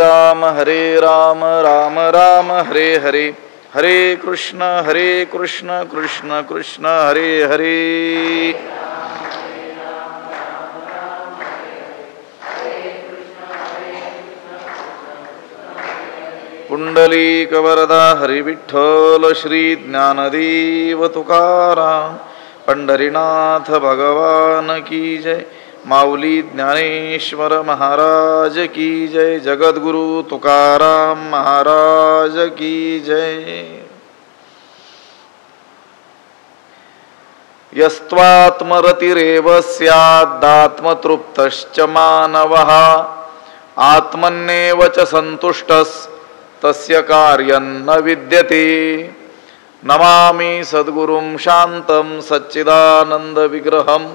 राम राम राम हरे हरे, हरे कृष्ण कृष्ण कृष्ण हरे हरे. पुंडलीक वरदा हरी विठ्ठल श्री ज्ञानदेव तुकाराम. पंढरीनाथ भगवान की जय. माऊली ज्ञानेश्वर महाराज की जय. जगद्गुरु तुकाराम महाराज की जय. यस्त्वात्मरतिरेव स्यादात्मतृप्तश्च मानवः आत्मन्नेव च संतुष्टस् तस्य कार्यं न विद्यते. नमामि सद्गुरुं शान्तं सच्चिदानंद विग्रहं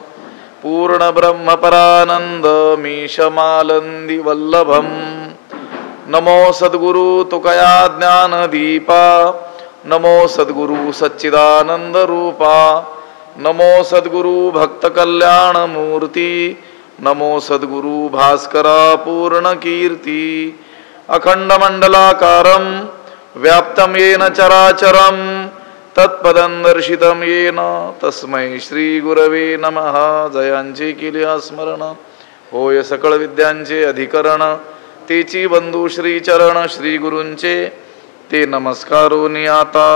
पूर्ण ब्रह्म परानंदमीशमालंदी वल्लभं. नमो सद्गुरु तुकया ज्ञानदीपा, नमो सद्गुरु सच्चिदानंद रूपा, नमो सद्गुरु भक्त कल्याण मूर्ती, नमो सद्गुरु भास्करा पूर्ण कीर्ती. अखंड मंडलाकारं व्याप्तं येन चराचरं तत्पदं दर्शितं येन तस्मै श्री गुरवे नमः. जयांचे केले स्मरण होय सकळ विद्यांचे अधिकरण, तेची बंधू श्री चरण श्री गुरूंचे ते नमस्कारोनी आता.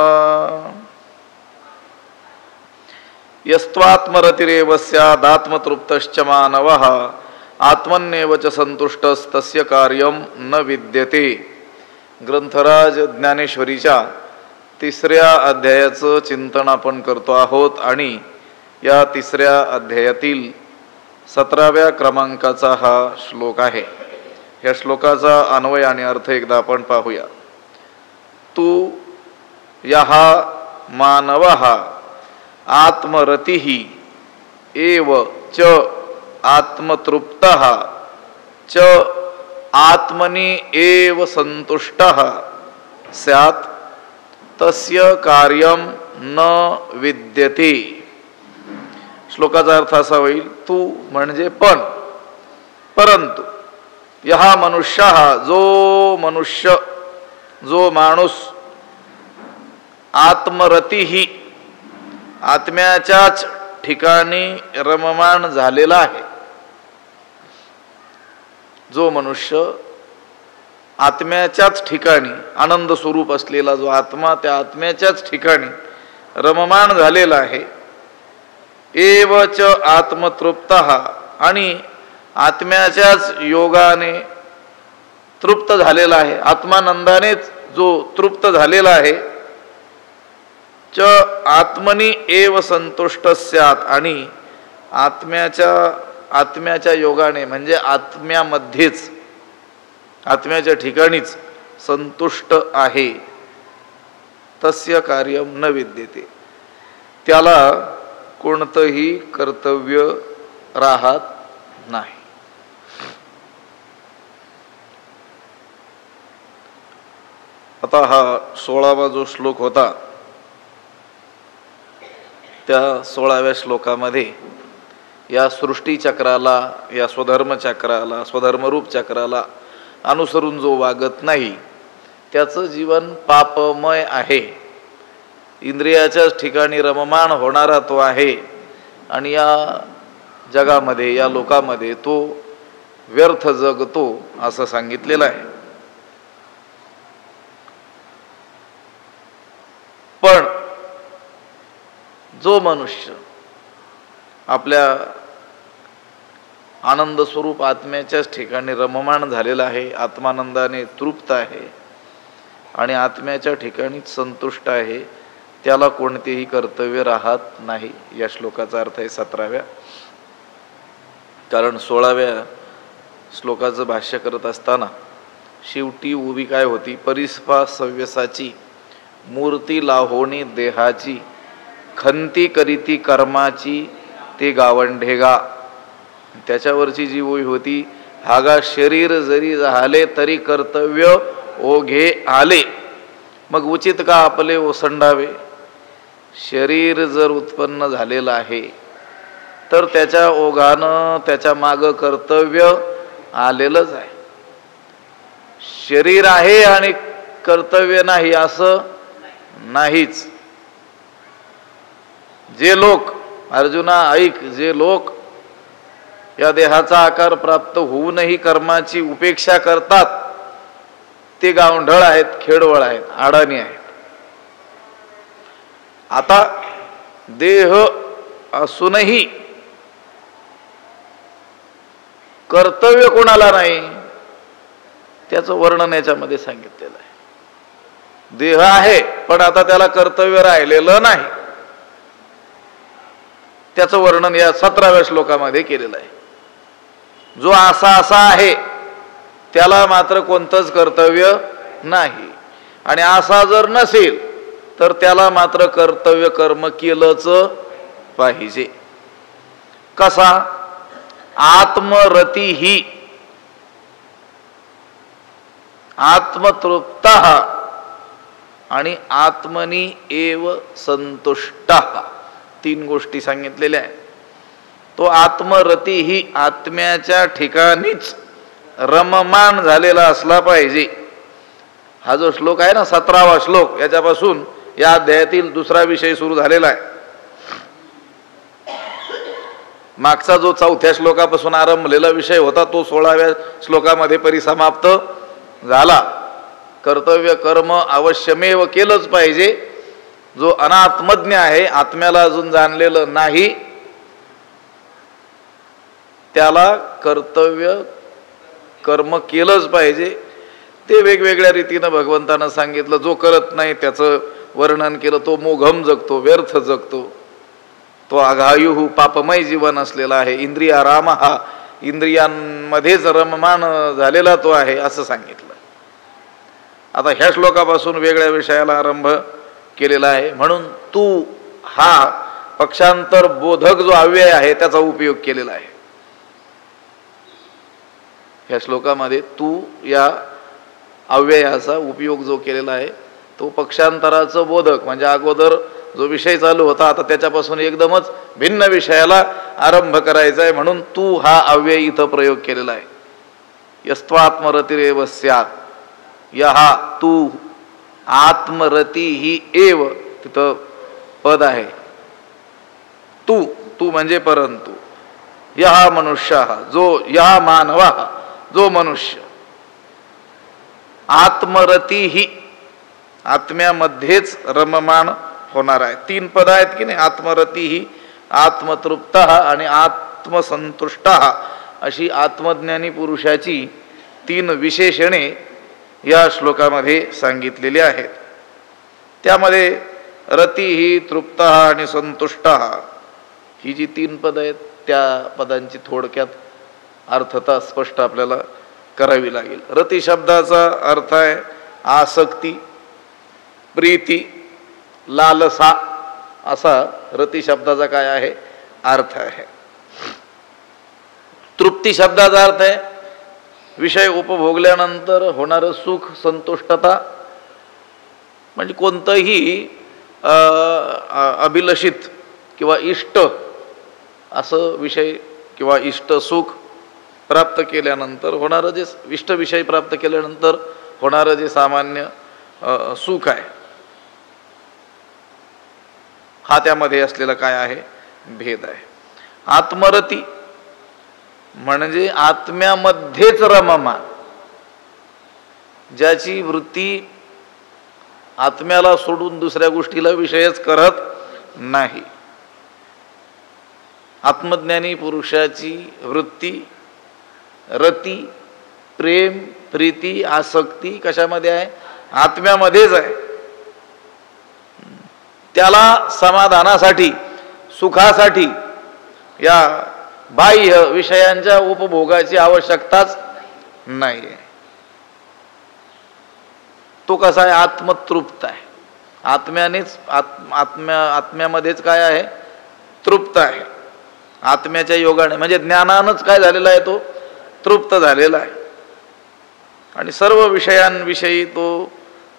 यस्त्वात्मरतिरेव स्यादात्मतृप्तश्च मानवः आत्मन्नेव च संतुष्टस्तस्य कार्यं न विद्यते. ग्रंथराज ज्ञानेश्वरीच्या 3ऱ्या अध्यायाचं चिंतन आपण करतो आहोत आणि या 3ऱ्या अध्यायातील 17व्या क्रमांकाचा हा श्लोक आहे. या श्लोकाचा अन्वय आणि अर्थ एकदा आपण पाहूया. तू यः मानवः आत्मरतिः एव च आत्मतृप्तः च आत्मनि एव संतुष्टः स्यात् तस्य कार्यं न विद्यते. श्लोकाचा अर्थ असा होईल, तू म्हणजे पण, परंतु यः मनुष्यः जो मनुष्य जो माणूस आत्मरतिः आत्म्याच्याच ठिकाणी रममाण झालेला आहे. जो मनुष्य आत्म्याच्याच ठिकाणी आनंद स्वरूप असलेला जो आत्मा त्या आत्म्याच्याच ठिकाणी रममाण झालेला आहे. एवच आत्मतृप्तः आणि आत्म्याच्याच योगाने तृप्त झालेला आहे, आत्मानंदानेच जो तृप्त झालेला आहे. च आत्मनि एव संतुष्ट स्यात् आणि आत्म्याच्या योगाने म्हणजे आत्म्यामध्येच आत्म्याच्या ठिकाणीच संतुष्ट आहे. तस्य कार्यं न विद्यते. त्याला कोणतंही कर्तव्य राहत नाही. आता हा 16वा जो श्लोक होता त्या 16व्या श्लोकामध्ये या सृष्टीचक्राला, या स्वधर्मचक्राला, स्वधर्मरूप चक्राला अनुसरून जो वागत नाही त्याचं जीवन पापमय आहे. इंद्रियाच्याच ठिकाणी रममाण होणारा तो आहे आणि या जगामध्ये, या लोकामध्ये तो व्यर्थ जगतो असं सांगितलेलं आहे. पण जो मनुष्य आपल्या आनंद स्वरूप आत्म्याच्याच ठिकाणी रममाण झालेला आहे, आत्मानंदाने तृप्त आहे आणि आत्म्याच्या ठिकाणीच संतुष्ट आहे, त्याला कोणतेही कर्तव्य राहत नाही. या श्लोकाचा अर्थ आहे 17व्या. कारण 16व्या श्लोकाचं भाष्य करत असताना शेवटी उभी काय होती, परिस्फा सव्यसाची मूर्ती लाहोणी देहाची खंती करीती कर्माची ते गावंढेगा. त्याच्यावरची जी ओवी होती, हागा शरीर जरी झाले तरी कर्तव्य ओघे आले, मग उचित का आपले ओसंडावे. शरीर जर उत्पन्न झालेलं आहे तर त्याच्या ओघानं त्याच्या माग कर्तव्य आलेलंच आहे. शरीर आहे आणि कर्तव्य नाही असं नाहीच. जे लोक, अर्जुना ऐक, जे लोक या देहाचा आकार प्राप्त होऊनही कर्माची उपेक्षा करतात ते गावंढळ आहेत, खेडवळ आहेत, अडाणी आहेत. आता देह असूनही कर्तव्य कोणाला नाही त्याचं वर्णन याच्यामध्ये सांगितलेलं आहे. देह आहे पण आता त्याला कर्तव्य राहिलेलं नाही, त्याचं वर्णन या 17व्या श्लोकामध्ये केलेलं आहे. जो असा आहे त्याला मात्र कोणतंच कर्तव्य नाही, आणि असा जर नसेल तर त्याला मात्र कर्तव्य कर्म केलंच पाहिजे. कसा? आत्मरती ही आत्मतृप्त आणि आत्मनी एव संतुष्ट, 3 गोष्टी सांगितलेल्या आहेत. तो आत्मरती ही आत्म्याच्या ठिकाणीच रममान झालेला असला पाहिजे. हा जो श्लोक आहे ना 17वा श्लोक, याच्यापासून या अध्यायातील दुसरा विषय सुरू झालेला आहे. मागचा जो 4थ्या श्लोकापासून आरंभलेला विषय होता तो 16व्या श्लोकामध्ये परिसमाप्त झाला. कर्तव्य कर्म अवश्यमेव केलंच पाहिजे. जो अनात्मज्ञ आहे, आत्म्याला अजून जाणलेलं नाही, त्याला कर्तव्य कर्म केलंच पाहिजे. ते वेगवेगळ्या रीतीनं भगवंतानं सांगितलं. जो करत नाही त्याचं वर्णन केलं. तो मोघम जगतो, व्यर्थ जगतो, तो अघायुः पापमय जीवन असलेला आहे. इंद्रियाराम हा इंद्रियांमध्येच रममान झालेला तो आहे असं सांगितलं. आता ह्या श्लोकापासून वेगळ्या विषयाला आरंभ केलेला आहे. म्हणून तू हा पक्षांतर बोधक जो अव्यय आहे त्याचा उपयोग केलेला आहे. ह्या श्लोकामध्ये तू या अव्ययाचा उपयोग जो केलेला आहे तो पक्षांतराचं बोधक, म्हणजे अगोदर जो विषय चालू होता आता त्याच्यापासून एकदमच भिन्न विषयाला आरंभ करायचा आहे. म्हणून तू हा अव्यय इथं प्रयोग केलेला आहे. यस्त्वात्मरतिरेव स्यात्, यहा तू आत्मरती ही एव, तिथं पद आहे. तू, तू म्हणजे परंतु. यहा मनुष्य, जो यहा मानव, जो मनुष्य आत्मरती ही आत्म्यामध्येच रममान होणार आहे. 3 पद आहेत की नाही, आत्मरती ही, आत्मतृप्त आणि आत्मसंतुष्ट, अशी आत्मज्ञानी पुरुषाची 3 विशेषणे या श्लोकामध्ये सांगितलेली आहेत. त्यामध्ये रती ही, तृप्त आणि संतुष्ट ही जी 3 पद आहेत त्या पदांची थोडक्यात अर्थता स्पष्ट आपल्याला करावी लागेल. रती शब्दाचा अर्थ आहे आसक्ती, प्रीती, लालसा, असा रती शब्दाचा काय आहे अर्थ आहे. तृप्ती शब्दाचा अर्थ आहे विषय उपभोगल्यानंतर होणारं सुख, संतुष्टता, म्हणजे कोणतंही अभिलषित किंवा इष्ट असं विषय किंवा इष्ट सुख प्राप्त केल्यानंतर होणारं जे इष्ट विषय प्राप्त केल्यानंतर होणारं जे सामान्य सुख आहे, हा त्यामध्ये असलेला काय आहे भेद आहे. आत्मरती म्हणजे आत्म्यामध्येच रममान, ज्याची वृत्ती आत्म्याला सोडून दुसऱ्या गोष्टीला विषयच करत नाही. आत्मज्ञानी पुरुषाची वृत्ती, रती, प्रेम, प्रीती, आसक्ती कशामध्ये आहे? आत्म्यामध्येच आहे. त्याला समाधानासाठी, सुखासाठी या बाह्य विषयांच्या उपभोगाची आवश्यकताच नाही आहे. तो कसा आहे? आत्मतृप्त आहे. आत्म्यानेच आत्म्यामध्येच काय आहे? तृप्त आहे. आत्म्याच्या योगाने म्हणजे ज्ञानानंच काय झालेला आहे? तो तृप्त झालेला आहे. आणि सर्व विषयांविषयी तो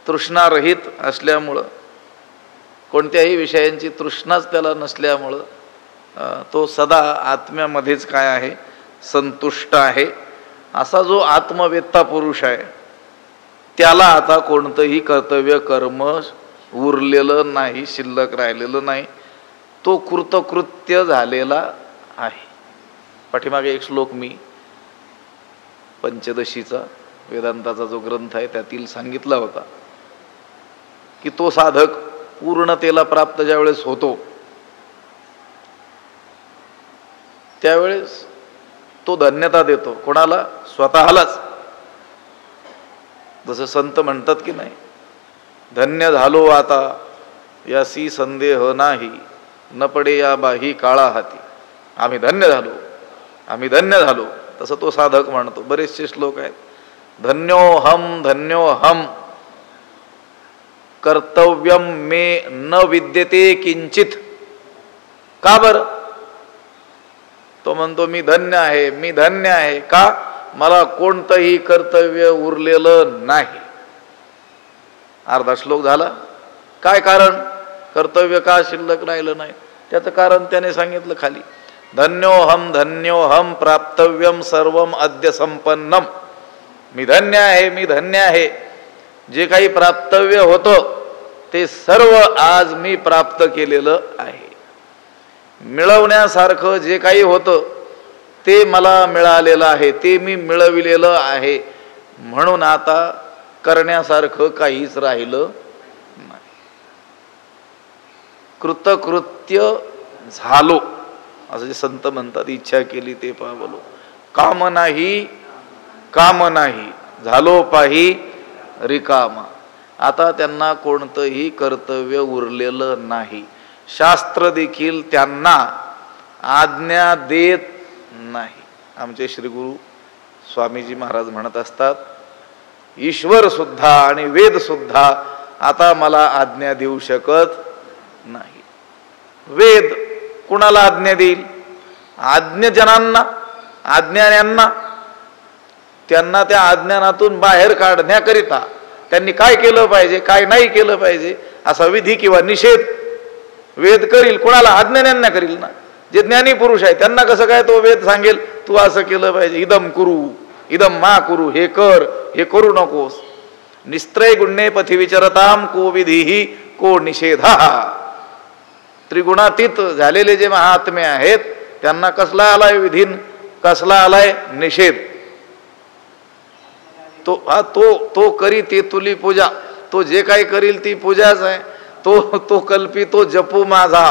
तृष्णारहित असल्यामुळं, कोणत्याही विषयांची तृष्णाच त्याला नसल्यामुळं तो सदा आत्म्यामध्येच काय आहे? संतुष्ट आहे. असा जो आत्मवेत्ता पुरुष आहे त्याला आता कोणतंही कर्तव्य कर्म उरलेलं नाही, शिल्लक राहिलेलं नाही, तो कृतकृत्य झालेला आहे. पाठीमागे एक श्लोक मी पंचदशीचा वेदांताचा जो ग्रंथ आहे त्यातील सांगितला होता की तो साधक पूर्णतेला प्राप्त ज्यावेळेस होतो त्यावेळेस तो धन्यता देतो कोणाला? स्वतःलाच. जसं संत म्हणतात की नाही, धन्य झालो आता यासी संदेह नाही, न पडे या बाही काळा हाती. आम्ही धन्य झालो, आम्ही धन्य झालो. तसं तो साधक म्हणतो. बरेचसे श्लोक आहेत. धन्योहम धन्योहम कर्तव्यम मे न विद्यते किंचित. का बर? तो म्हणतो मी धन्य आहे, मी धन्य आहे. का? मला कोणतंही कर्तव्य उरलेलं नाही. अर्धा श्लोक झाला. काय कारण? कर्तव्य का शिल्लक राहिलं नाही? त्याचं कारण त्याने सांगितलं खाली. धन्योहम धन्योहम प्राप्तव्यम सर्वम अद्य संपन्नम. मी धन्य आहे, मी धन्य आहे. जे काही प्राप्तव्य होतं ते सर्व आज मी प्राप्त केलेलं आहे. मिळवण्यासारखं जे काही होतं ते मला मिळालेलं आहे, ते मी मिळविलेलं आहे. म्हणून आता करण्यासारखं काहीच राहिलं नाही. कृतकृत्य झालो असं जे संत म्हणतात. इच्छा केली ते पावलो, काम नाही काम नाही, झालो पाही रिकामा. आता त्यांना कोणतंही कर्तव्य उरलेलं नाही. शास्त्र देखील त्यांना आज्ञा देत नाही. आमचे श्री गुरु स्वामीजी महाराज म्हणत असतात, ईश्वर सुद्धा आणि वेद सुद्धा आता मला आज्ञा देऊ शकत नाही. वेद कुणाला आज्ञा देईल? आज्ञजनांना, आज्ञान्यांना. त्यांना त्या अज्ञानातून बाहेर काढण्याकरिता त्यांनी काय केलं पाहिजे, काय नाही केलं पाहिजे असा विधी किंवा निषेध वेद करील. कोणाला? अज्ञान्यांना करील ना. जे ज्ञानी पुरुष आहे त्यांना कसं काय तो वेद सांगेल तू असं केलं पाहिजे, इदम कुरु इदम मा कुरु, हे कर, हे करू नकोस. निस्त्रय गुण्ये पथि विचरताम को विधीही को निषेधा. त्रिगुणातीत झालेले जे महात्मे आहेत त्यांना कसला आलाय विधीन, कसला आलाय निषेध. तो करी ते तुली पूजा. तो जे काही करील ती पूजाच आहे. तो कल्पी तो जपू माझा.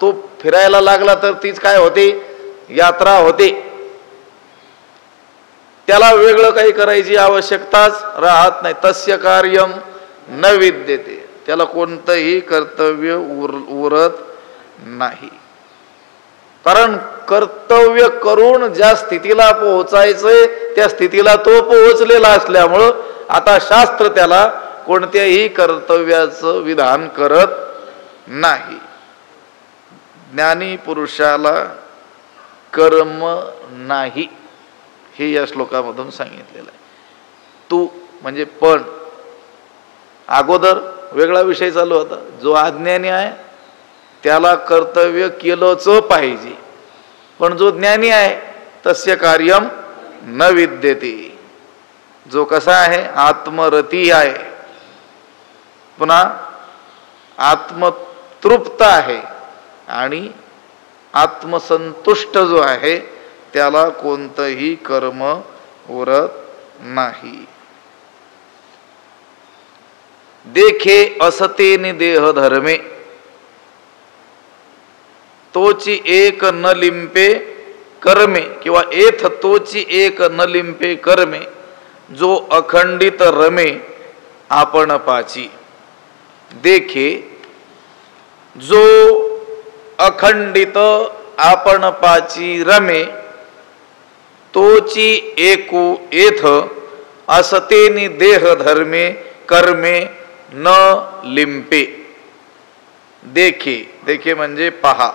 तो फिरायला लागला तर तीच काय होते? यात्रा होते. त्याला वेगळं काही करायची आवश्यकताच राहत नाही. तस्य कार्यम न विद्यते. त्याला कोणतंही कर्तव्य उरत नाही. कारण कर्तव्य करून ज्या स्थितीला पोहोचायचंय त्या स्थितीला तो पोहोचलेला असल्यामुळं आता शास्त्र त्याला कोणत्याही कर्तव्याचं विधान करत नाही. ज्ञानी पुरुषाला कर्म नाही हे या श्लोकामधून सांगितलेलं आहे. तू म्हणजे पण. अगोदर वेगळा विषय चालू होता. जो अज्ञानी आहे त्याला कर्तव्य केलंच पाहिजे, पण जो ज्ञानी आहे तस्य कार्यम न विद्यते. जो कसा आहे? आत्मरती आहे, पुन्हा आत्मतृप्त आहे आणि आत्मसंतुष्ट जो आहे त्याला कोणतंही कर्म उरत नाही. देखे असतेने देह धर्मे, तोची एक न लिंपे कर्मे, किंवा एथ तोची एक न लिंपे कर्मे, जो अखंडित रमे आपण पाची. देखे जो अखंडित आपण पाची रमे, तोची एकू एथ असतेनी देह धर्मे कर्मे न लिंपे. देखे, देखे म्हणजे पहा.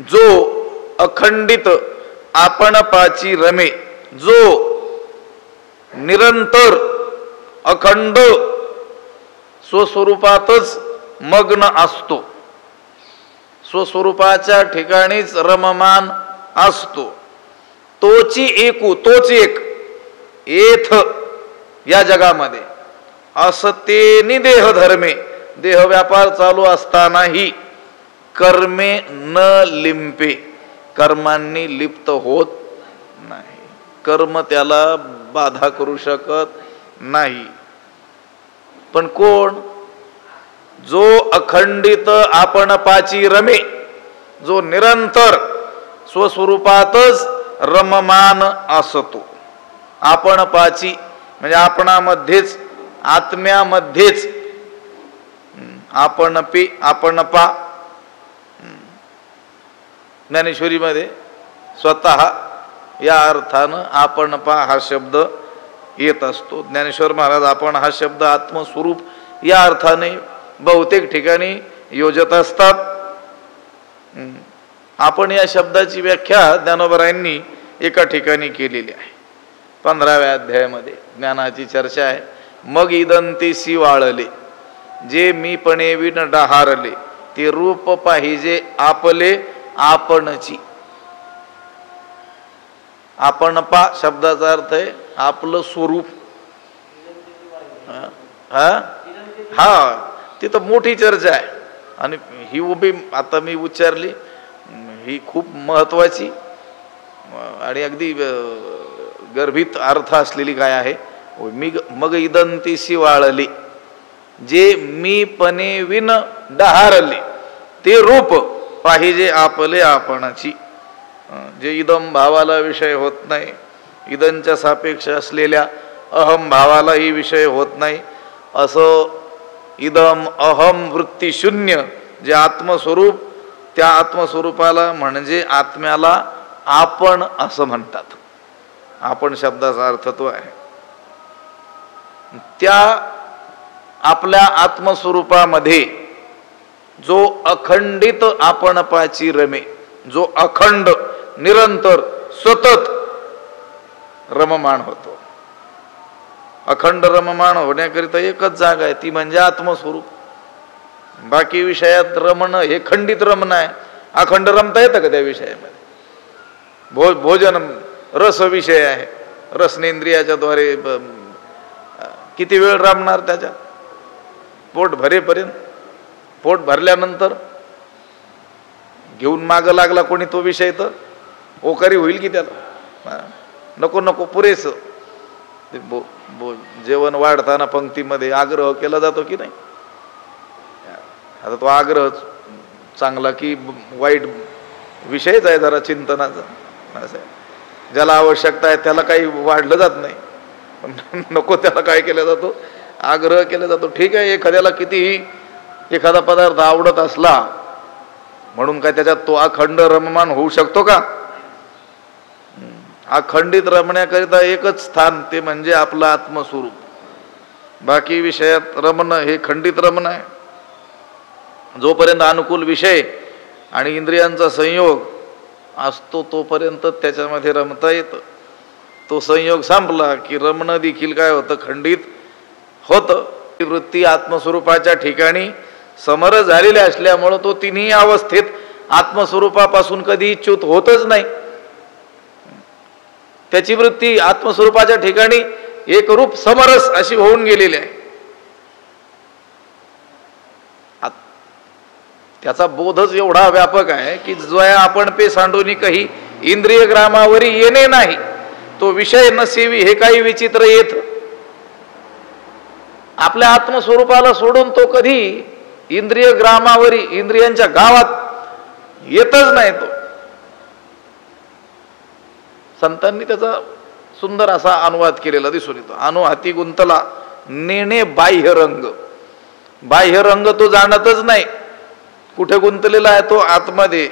जो अखंडित आपण पाची रमे, जो निरंतर अखंड स्वस्वरूपातच मग्न असतो, स्वस्वरूपाच्या ठिकाणीच रममान असतो, तोची एकू, तोच एक, एथ या जगामध्ये असतेनी देह धर्मे, देह व्यापार चालू असतानाही कर्मे न लिंपे, कर्मांनी लिप्त होत नाही, कर्म त्याला बाधा करू शकत नाही. पण कोण? जो अखंडित आपण पाची रमे, जो निरंतर स्वस्वरूपातच रममान असतो. आपण पाची म्हणजे आपणामध्येच, आत्म्यामध्येच, आपण पी आपण पा. ज्ञानेश्वरीमध्ये स्वतः या अर्थानं आपण पा हा शब्द येत असतो. ज्ञानेश्वर महाराज आपण हा शब्द आत्मस्वरूप या अर्थाने बहुतेक ठिकाणी योजत असतात. आपण या शब्दाची व्याख्या ज्ञानोबरायांनी एका ठिकाणी केलेली आहे. 15व्या अध्यायामध्ये ज्ञानाची चर्चा आहे. मग इदंतीसी वाळले, जे मीपणे विण डहारले, ते रूप पाहिजे आपले आपणची. आपण पा शब्दाचा अर्थ आहे आपलं स्वरूप. हा तिथं मोठी चर्चा आहे. आणि ही उभी आता मी उच्चारली, ही खूप महत्वाची आणि अगदी गर्भित अर्थ असलेली काय आहे. मग इदंतीसी वाळली, जे मीपणे विण डहारले, ते रूप पाहिजे आपले आपणाची. जे इदम भावाला विषय होत नाही, इदंच्या सापेक्ष असलेल्या अहम भावालाही विषय होत नाही, असं इदम अहम वृत्ती शून्य जे आत्मस्वरूप, त्या आत्मस्वरूपाला म्हणजे आत्म्याला आपण असं म्हणतात. आपण शब्दाचा अर्थ तो आहे. त्या आपल्या आत्मस्वरूपामध्ये जो अखंडित आपणपाची रमे, जो अखंड निरंतर सतत रममाण होतो. अखंड रममाण होण्याकरिता एकच जागा आहे, ती म्हणजे आत्मस्वरूप. बाकी विषयात रमणं हे खंडित रमणं आहे. अखंड रमता येतं का त्या विषयामध्ये? भोजन रस विषय आहे, रसनेंद्रियाच्या द्वारे किती वेळ रमणार त्याच्या? पोट भरेपर्यंत. पोट भरल्यानंतर घेऊन मागं लागला कोणी तो विषय तर ओकारी होईल की त्याला? नको नको, पुरेस. जेवण वाढताना पंक्तीमध्ये आग्रह केला जातो की नाही? आता तो आग्रह चांगला की वाईट विषयच आहे जरा चिंतनाचा. असं ज्याला आवश्यकता आहे त्याला काही वाढलं जात नाही, नको त्याला काय केला जातो? आग्रह केला जातो. ठीक आहे, एखाद्याला कितीही एखादा पदार्थ आवडत असला म्हणून काय त्याच्यात तो अखंड रममान होऊ शकतो का? अखंडित रमण्याकरिता एकच स्थान, ते म्हणजे आपलं आत्मस्वरूप. बाकी विषयात रमणं हे खंडित रमण आहे. जोपर्यंत अनुकूल विषय आणि इंद्रियांचा संयोग असतो तोपर्यंत त्याच्यामध्ये रमता येतं. तो संयोग संपला की रमणं देखील काय होतं? खंडित होतं. वृत्ती आत्मस्वरूपाच्या ठिकाणी समरस झालेली असल्यामुळं तो तिन्ही अवस्थेत आत्मस्वरूपापासून कधी च्युत होतच नाही. त्याची वृत्ती आत्मस्वरूपाच्या ठिकाणी एक रूप समरस अशी होऊन गेलेली आहे. त्याचा बोधच एवढा व्यापक आहे की जो आपण पे सांडूनी काही इंद्रिय ग्रामावरी येणे नाही, तो विषय नसेवी हे काही विचित्र येत. आपल्या आत्मस्वरूपाला सोडून तो कधी इंद्रिय ग्रामावरी, इंद्रियांच्या गावात येतच नाही. तो संतांनी त्याचा सुंदर असा अनुवाद केलेला दिसून येतो. अनुहाती गुंतला नेणे बाह्य रंग. बाह्य रंग तो जाणतच नाही. कुठे गुंतलेला आहे तो? आतमध्ये.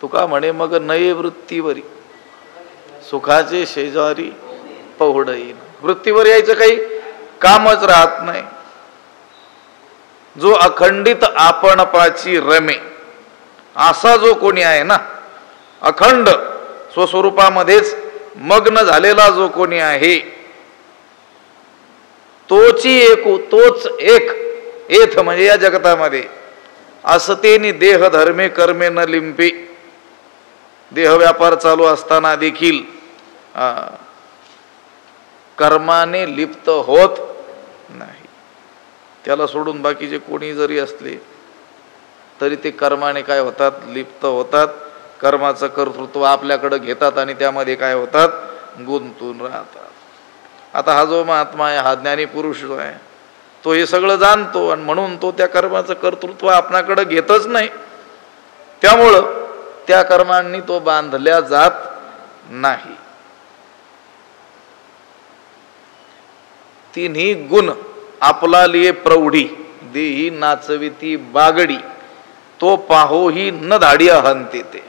तुका म्हणे मग नये वृत्तीवरी सुखाचे शेजारी पहुड येईन. वृत्तीवर यायचं काही कामच राहत नाही. जो अखंडित आपणपाची रमे असा जो कोणी आहे ना, अखंड स्वस्वरूपामध्येच मग्न झालेला जो कोणी आहे, तोची एकू, तोच एक, एथ म्हणजे या जगतामध्ये असतेनी देह धर्मे कर्मे न लिंपे. देह व्यापार चालू असताना देखील कर्माने लिप्त होत नाही. त्याला सोडून बाकीचे कोणी जरी असले तरी ते कर्माने काय होतात, लिप्त होतात. कर्माचं कर्तृत्व आपल्याकडे घेतात आणि त्यामध्ये काय होतात, गुंतून राहतात. आता हा जो महात्मा आहे, हा ज्ञानी पुरुष जो आहे, तो हे सगळं जाणतो आणि म्हणून तो त्या कर्माचं कर्तृत्व आपल्याकडे घेतच नाही. त्यामुळं त्या कर्मांनी तो बांधल्या जात नाही. तिन्ही गुण आपला लिये प्रौढी, देही नाचविती बागडी, तो पाहोही न धाडी अहंते ते.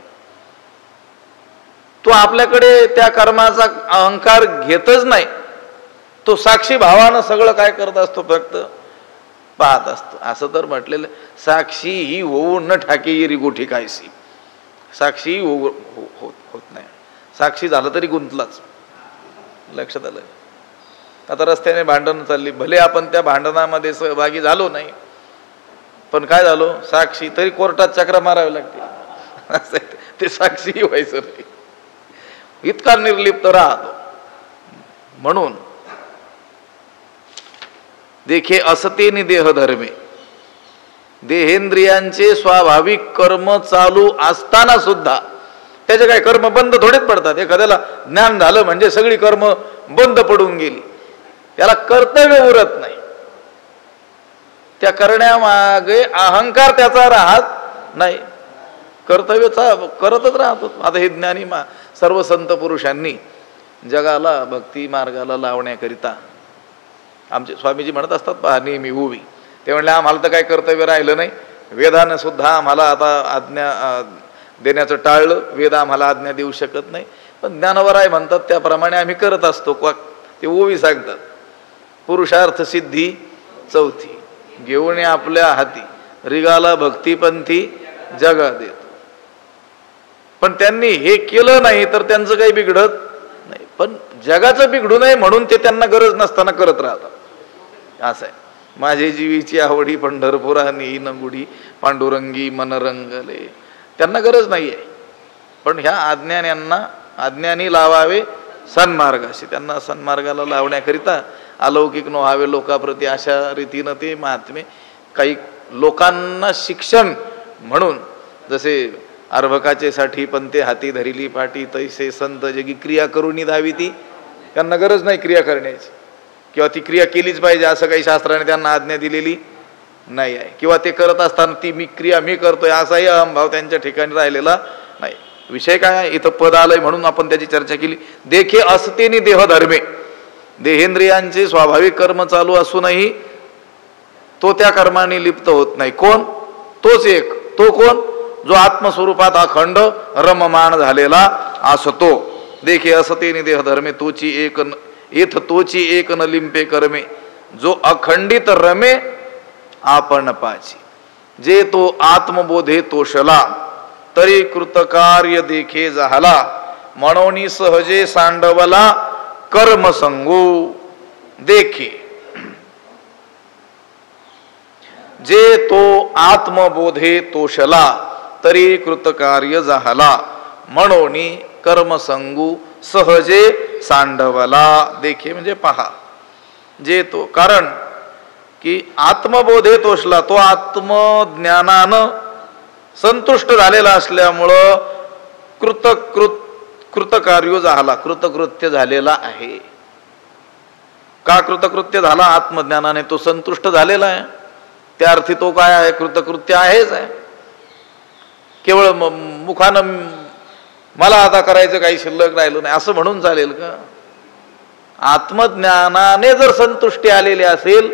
तो आपल्याकडे त्या कर्माचा अहंकार घेतच नाही. तो साक्षी भावानं सगळं काय करत असतो, फक्त पाहत असतो. असं तर म्हटलेलं, साक्षी ही होऊ न ठाके येरी गोठी कायसी. साक्षी होत नाही. साक्षी झालं तरी गुंतलाच. लक्षात आलं. आता रस्त्याने भांडण चालली, भले आपण त्या भांडणामध्ये सहभागी झालो नाही, पण काय झालो, साक्षी. तरी कोर्टात चक्रा मारावी लागते. ते साक्षी व्हायचं नाही. इतका निर्लिप्त राहतो. म्हणून देखे असतेनी देह धर्मे, देहेंद्रियांचे स्वाभाविक कर्म चालू असताना सुद्धा त्याचे काय कर्म बंद थोडेच पडतात. एखाद्याला ज्ञान झालं म्हणजे सगळी कर्म बंद पडून गेली, त्याला कर्तव्य उरत नाही. त्या करण्यामागे अहंकार त्याचा राहत नाही, कर्तव्यचा करतच राहतो. आता हे ज्ञानी सर्व संत पुरुषांनी जगाला भक्ती मार्गाला लावण्याकरिता, आमचे स्वामीजी म्हणत असतात पहा नेहमी उभी, ते म्हणले आम्हाला तर काही कर्तव्य राहिलं नाही. वेदानं सुद्धा आम्हाला आता आज्ञा देण्याचं टाळलं. वेद आम्हाला आज्ञा देऊ शकत नाही, पण ज्ञानावर आहे म्हणतात त्याप्रमाणे आम्ही करत असतो. ते ओवी सांगतात, पुरुषार्थ सिद्धी चौथी, घेऊन आपल्या हाती रिगाला भक्तीपंथी जगा देतो. पण त्यांनी हे केलं नाही तर त्यांचं काही बिघडत नाही. पण जगाचं बिघडू नये म्हणून ते त्यांना गरज नसताना करत राहतात. असं आहे. माझे जीवीची आवडी पंढरपुरा नेईन गुढी, पांडुरंगी मन रंगले. त्यांना गरज नाहीये, पण ह्या आज्ञानी लावावे सन्मार्गाशी. त्यांना सन्मार्गाला लावण्याकरिता अलौकिक नोहावे लोकाप्रती, अशा रीतीनं ते महात्मे काही लोकांना शिक्षण म्हणून, जसे अर्भकाचे साठी पंते हाती धरिली पाटी, तैसे संत जगी क्रिया करून धावी ती. त्यांना गरज नाही क्रिया करण्याची, किंवा ती क्रिया केलीच पाहिजे असं काही शास्त्राने त्यांना आज्ञा दिलेली नाही आहे. किंवा ते करत असताना ती क्रिया मी करतोय असाही अहंभाव त्यांच्या ठिकाणी राहिलेला नाही. विषय काय आहे, इथं पद आलंय म्हणून आपण त्याची चर्चा केली. देखे असतेनी देह धर्मे, देहेंद्रियांचे स्वाभाविक कर्म चालू असूनही तो त्या कर्माने लिप्त होत नाही. कोण? तोच एक. तो कोण? जो आत्मस्वरूपात अखंड रममाण झालेला असतो. देखे असतेनी देह धर्मे, तोची एक येथ तोची एक न लिंपे कर्मे, जो अखंडित रमे आपण पाची. जे तो आत्मबोधे तोषला, तरी कृतकार्य देखे झाला, म्हणून सहजे सांडवला कर्मसंगो. देखे, जे तो आत्मबोधे तोषला, तरी कृतकार्य झाला, म्हणून कर्मसंगू सहजे सांडवला. देखे म्हणजे पहा. जे तो, कारण की आत्मबोधे तोषला, तो आत्मज्ञानानं संतुष्ट झालेला असल्यामुळं कृतकार्य झाला, कृतकृत्य झालेला आहे. का कृतकृत्य झाला? आत्मज्ञानाने तो संतुष्ट झालेला आहे. त्या अर्थी तो काय आहे? कृतकृत्य आहेच आहे. केवळ मुखानं मला आता करायचं काही शिल्लक राहिलं नाही असं म्हणून चालेल का? आत्मज्ञानाने जर संतुष्टी आलेली असेल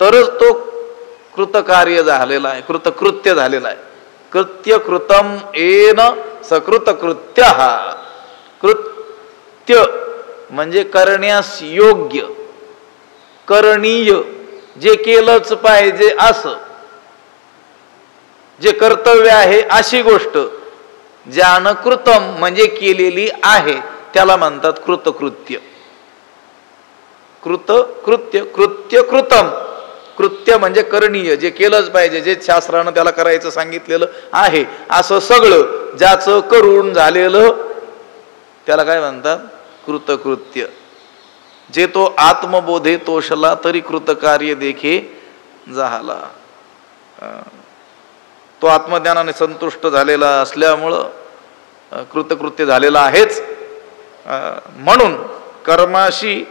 तरच तो कृतकार्य झालेला आहे, कृतकृत्य झालेला आहे. कृत्य कृतम येन सकृत कृत्य. कृत्य म्हणजे करण्यास योग्य, करणीय, जे केलंच पाहिजे असं, जे कर्तव्य आहे अशी गोष्ट ज्यानं कृतम म्हणजे केलेली आहे त्याला म्हणतात कृतकृत्य. कृतकृत्य, कृत्य कृतम, कृत्य म्हणजे करणीय, जे केलंच पाहिजे, जे शास्त्रानं त्याला करायचं सांगितलेलं आहे असं सगळं ज्याचं करून झालेलं त्याला काय म्हणतात? कृतकृत्य. जे तो आत्मबोधे तोषला तरी कृतकार्य देखे झाला. तो आत्मज्ञानाने संतुष्ट झालेला असल्यामुळं कृतकृत्य झालेला आहेच. म्हणून कर्माशी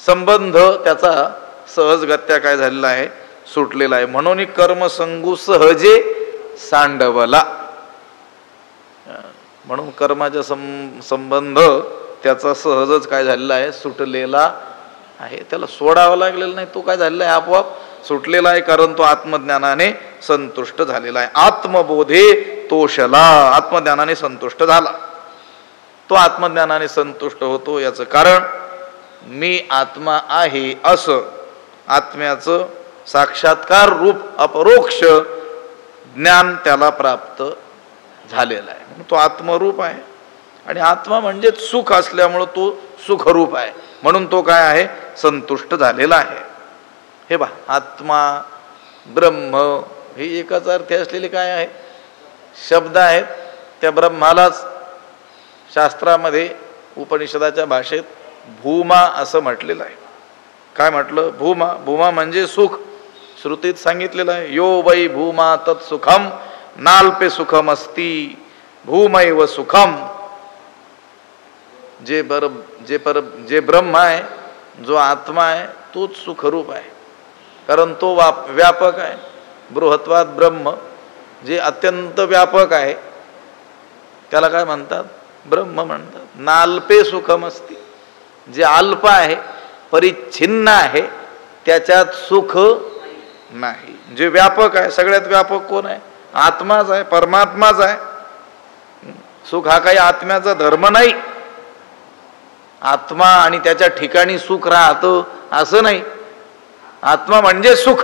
संबंध त्याचा सहजगत्या काय झालेला आहे? सुटलेला आहे. म्हणून कर्मसंगू सहजे सांडवला. म्हणून कर्माचा संबंध त्याचा सहजच काय झालेला आहे? सुटलेला आहे. त्याला सोडावं लागलेलं नाही, तो काय झालेला आहे? आपोआप सुटलेला आहे, कारण तो आत्मज्ञानाने संतुष्ट झालेला आहे. आत्मबोधे तोषला, आत्मज्ञानाने संतुष्ट झाला. तो आत्मज्ञानाने संतुष्ट होतो याचं कारण मी आत्मा आहे असं आत्म्याचं साक्षात्कार रूप अपरोक्ष ज्ञान त्याला प्राप्त झालेला आहे. म्हणून तो आत्मरूप आहे. आणि आत्मा म्हणजे सुख असल्यामुळं तो सुखरूप आहे. म्हणून तो काय आहे? संतुष्ट झालेला आहे. हे बा, आत्मा ब्रह्म हे एकाच अर्थी असलेले काय आहे? शब्द आहेत. त्या ब्रह्मालाच शास्त्रामध्ये उपनिषदाच्या भाषेत भूमा असं म्हटलेलं आहे. काय म्हटलं? भूमा. भूमा म्हणजे सुख. श्रुतीत सांगितलेलं आहे, यो वै भूमा तत्सुखम नाल्पे सुखम अस्ति भूमैव सुखम. जे ब्रह्म आहे, जो आत्मा आहे, तोच सुखरूप आहे, कारण तो व्यापक आहे. बृहत्वाद ब्रह्म, जे अत्यंत व्यापक आहे त्याला काय म्हणतात? ब्रह्म म्हणतात. नाल्पे सुखम अस्ति, जे अल्प आहे, परिच्छिन्न आहे, त्याच्यात सुख नाही. जे व्यापक आहे, सगळ्यात व्यापक कोण आहे? आत्माच आहे, परमात्माच आहे. सुख हा काही आत्म्याचा धर्म नाही. आत्मा आणि त्याच्या ठिकाणी सुख राहतं असं नाही. आत्मा म्हणजे सुख.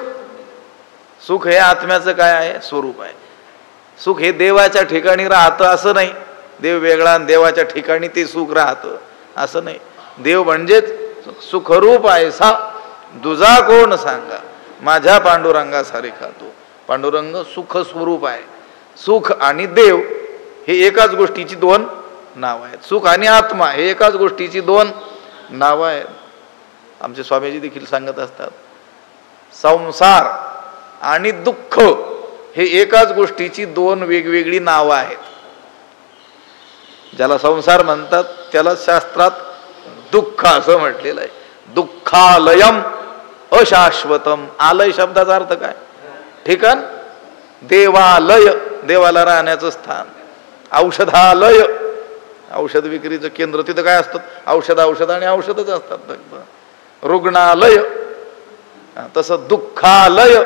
सुख हे आत्म्याचं काय आहे? स्वरूप आहे. सुख हे देवाच्या ठिकाणी राहतं असं नाही. देव वेगळा आणि देवाच्या ठिकाणी ते सुख राहतं असं नाही. देव म्हणजेच सुखरूप आहे. सा दुजा कोण सांगा, माझ्या पांडुरंगा सारिखा तो. पांडुरंग सुख स्वरूप आहे. सुख आणि देव हे एकाच गोष्टीची दोन नाव आहेत. सुख आणि आत्मा हे एकाच गोष्टीची दोन नावं आहेत. आमचे स्वामीजी देखील सांगत असतात, संसार आणि दुःख हे एकाच गोष्टीची दोन वेगवेगळी नावं आहेत. ज्याला संसार म्हणतात त्याला शास्त्रात दुःख असं म्हटलेलं आहे. दुःखालयम अशाश्वतम. आलय शब्दाचा अर्थ काय? ठिकाण. देवालय, देवाला राहण्याचं स्थान. औषधालय, औषध विक्रीचं केंद्र. तिथं काय असतं? औषध आणि औषधच असतात. रुग्णालय. तसं दुःखालय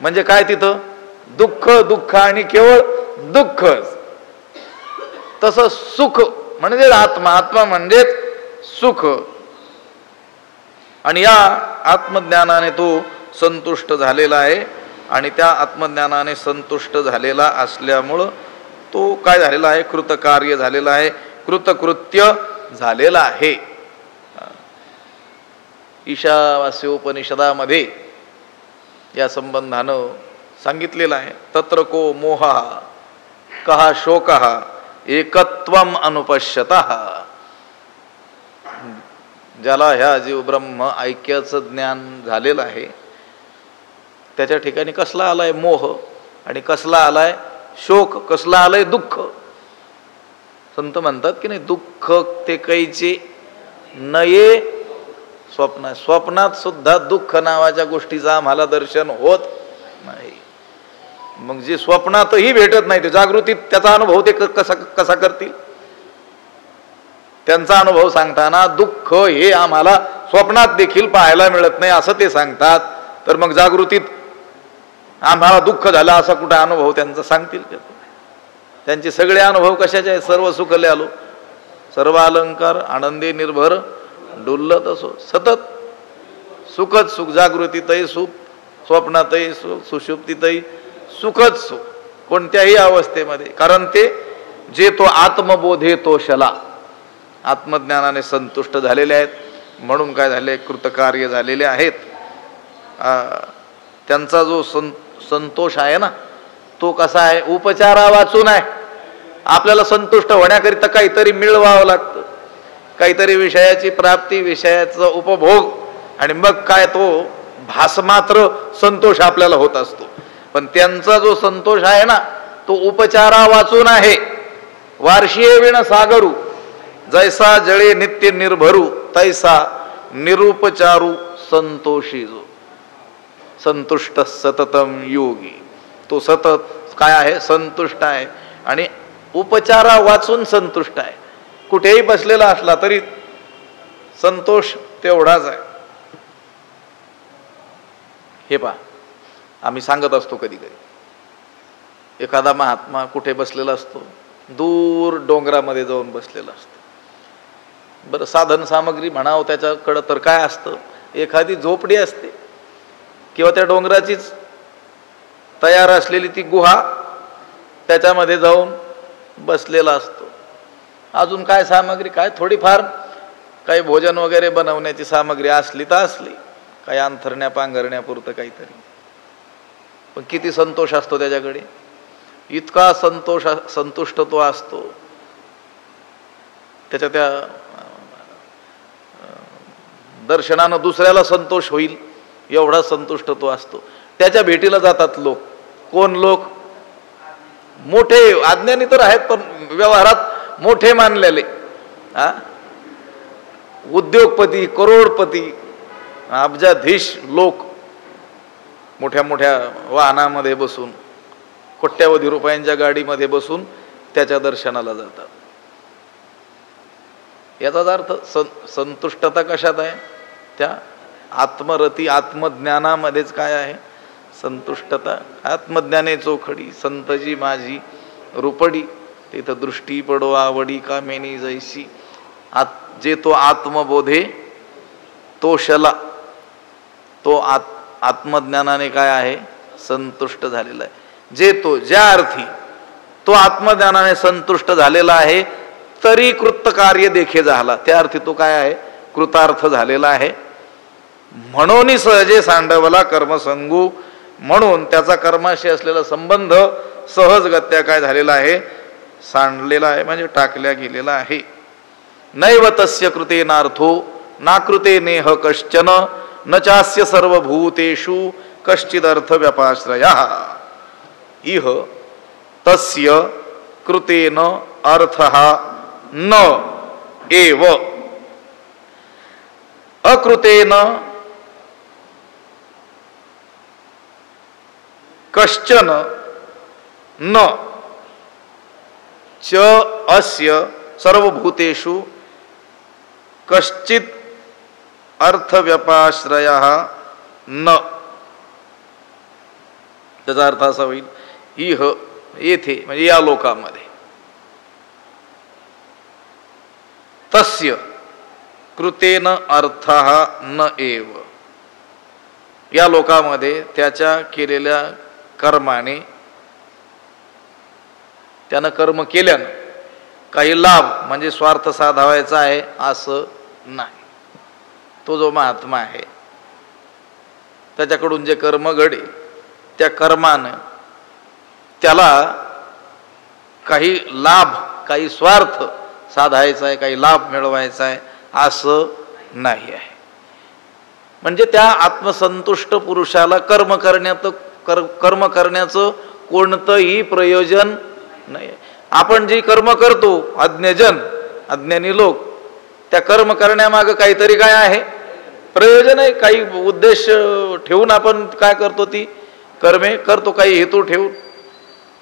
म्हणजे काय? तिथं दुःख आणि केवळ दुःखच. तसं सुख म्हणजे आत्मा म्हणजेच सुख. आणि या आत्मज्ञानाने तो संतुष्ट झालेला आहे. आणि त्या आत्मज्ञानाने संतुष्ट झालेला असल्यामुळं तो काय झालेला आहे? कृतकार्य झालेला आहे, कृतकृत्य झालेला आहे. ईशावास्योपनिषदामध्ये या संबंधानं सांगितलेलं आहे, तत्र को मोहः कहा शोकः एकत्वम अनुपश्यतः. ज्याला ह्या जीव ब्रह्म ऐक्याचं ज्ञान झालेलं आहे त्याच्या ठिकाणी कसला आलाय? मोह. आणि कसला आलाय? शोक. कसला आलाय? दुःख. संत म्हणतात की नाही, दुःख ते कैचे नये स्वप्न. स्वप्नात सुद्धा दुःख नावाच्या गोष्टीचं आम्हाला दर्शन होत नाही. मग जे स्वप्नातही भेटत नाही ते जागृतीत त्याचा अनुभव ते कसा करतील? त्यांचा अनुभव सांगताना दुःख हे आम्हाला स्वप्नात देखील पाहायला मिळत नाही असं ते सांगतात. तर मग जागृतीत आम्हाला दुःख झालं असा कुठे अनुभव त्यांचा सांगतील का? त्यांचे सगळे अनुभव कशाचे आहेत? सर्व सुखले आलो, सर्व अलंकार आनंदी निर्भर डुल्लत असो. सतत सुखच सुख. जागृतीतही सुख, स्वप्नातही सुख, सुषुप्तीतही सुखच सुख. कोणत्याही अवस्थेमध्ये. कारण ते जे तो आत्मबोधे तोषला, आत्मज्ञानाने संतुष्ट झालेले आहेत. म्हणून काय झाले? कृतकार्य झालेले आहेत. त्यांचा जो संतोष आहे ना तो कसा आहे, उपचारा वाचून आहे. आपल्याला संतुष्ट होण्याकरिता काहीतरी मिळवावं लागतं, काहीतरी विषयाची प्राप्ती, विषयाचा उपभोग, आणि मग काय तो भासमात्र संतोष आपल्याला होत असतो. पण त्यांचा जो संतोष आहे ना तो उपचारा वाचून आहे. वार्षिये विण सागरू जैसा जळे नित्य निर्भरू तैसा निरुपचारू संतोषी जो. संतुष्ट सततम योगी, तो सतत काय आहे, संतुष्ट आहे आणि उपचारा वाचून संतुष्ट आहे. कुठेही बसलेला असला तरी संतोष तेवढाच आहे. हे पहा, आम्ही सांगत असतो कधी कधी एखादा महात्मा कुठे बसलेला असतो, दूर डोंगरामध्ये जाऊन बसलेला असतो. बरं, साधन सामग्री म्हणावं त्याच्याकडं तर काय असतं, एखादी झोपडी असते किंवा त्या डोंगराचीच तयार असलेली ती गुहा, त्याच्यामध्ये जाऊन बसलेला असतो. अजून काय सामग्री, काय थोडीफार काही भोजन वगैरे बनवण्याची सामग्री असली तर असली, काही अंथरण्या पांघरण्यापुरतं काहीतरी, पण किती संतोष असतो त्याच्याकडे. इतका संतुष्ट तो असतो, त्याच्या त्या दर्शनानं दुसऱ्याला संतोष होईल एवढा संतुष्ट तो असतो. त्याच्या भेटीला जातात लोक. कोण लोक? मोठे अज्ञानी तर आहेत पण व्यवहारात मोठे मानलेले, उद्योगपती, करोडपती, अब्जाधीश लोक मोठ्या मोठ्या वाहनामध्ये बसून, कोट्यावधी रुपयांच्या गाडीमध्ये बसून त्याच्या दर्शनाला जातात. याचाच अर्थ संतुष्टता कशात आहे? त्या आत्मरती, आत्मज्ञानामध्येच काय आहे, संतुष्टता. आत्मज्ञाने चोखडी संतजी माझी रुपडी, तिथं दृष्टी पडो आवडी कामेनी जैसी. जे तो आत्मबोधे तो शला, तो आत्मज्ञानाने काय आहे, संतुष्ट झालेला आहे. जे तो, ज्या अर्थी तो आत्मज्ञानाने संतुष्ट झालेला आहे तरी कृतकार्य देखे झाला, त्या अर्थी तो काय आहे, कृतार्थ झालेला आहे. म्हणून सहजे सांडवला कर्मसंगू, म्हणून त्याचा कर्माशी असलेला संबंध सहजगत्या काय झालेला आहे, सांडलेला आहे, म्हणजे टाकल्या गेलेला आहे. नैव तस्य कृतेनार्थो नाकृते नेह कश्चन न चास्य सर्वभूतेषु कश्चिदर्थ व्यपाश्रयः. इह तस्य कृतेन अर्थः न एव अकृतेन कश्चन न च अस्य सर्वभूतेषु कश्चित अर्थव्यपाश्रयः न. त्याचा अर्थ असा होईल, इह येथे म्हणजे या लोकामध्ये, तस्य कृतेन अर्थः न एव, या लोकामध्ये त्याच्या केलेल्या कर्माने, त्यानं कर्म केल्यानं काही लाभ म्हणजे स्वार्थ साधावायचा आहे असं नाही. तो जो महात्मा आहे त्याच्याकडून जे कर्म घडेल त्या कर्मानं त्याला काही लाभ, काही स्वार्थ साधायचा आहे, काही लाभ मिळवायचा आहे असं नाही आहे. म्हणजे त्या आत्मसंतुष्ट पुरुषाला कर्म करण्याचं कोणतंही प्रयोजन नाही. आपण जी कर्म करतो, अज्ञानी लोक, त्या कर्म करण्यामागं काहीतरी काय आहे, प्रयोजन आहे, काही उद्देश ठेवून आपण काय करतो, ती कर्मे करतो, काही हेतू ठेवून.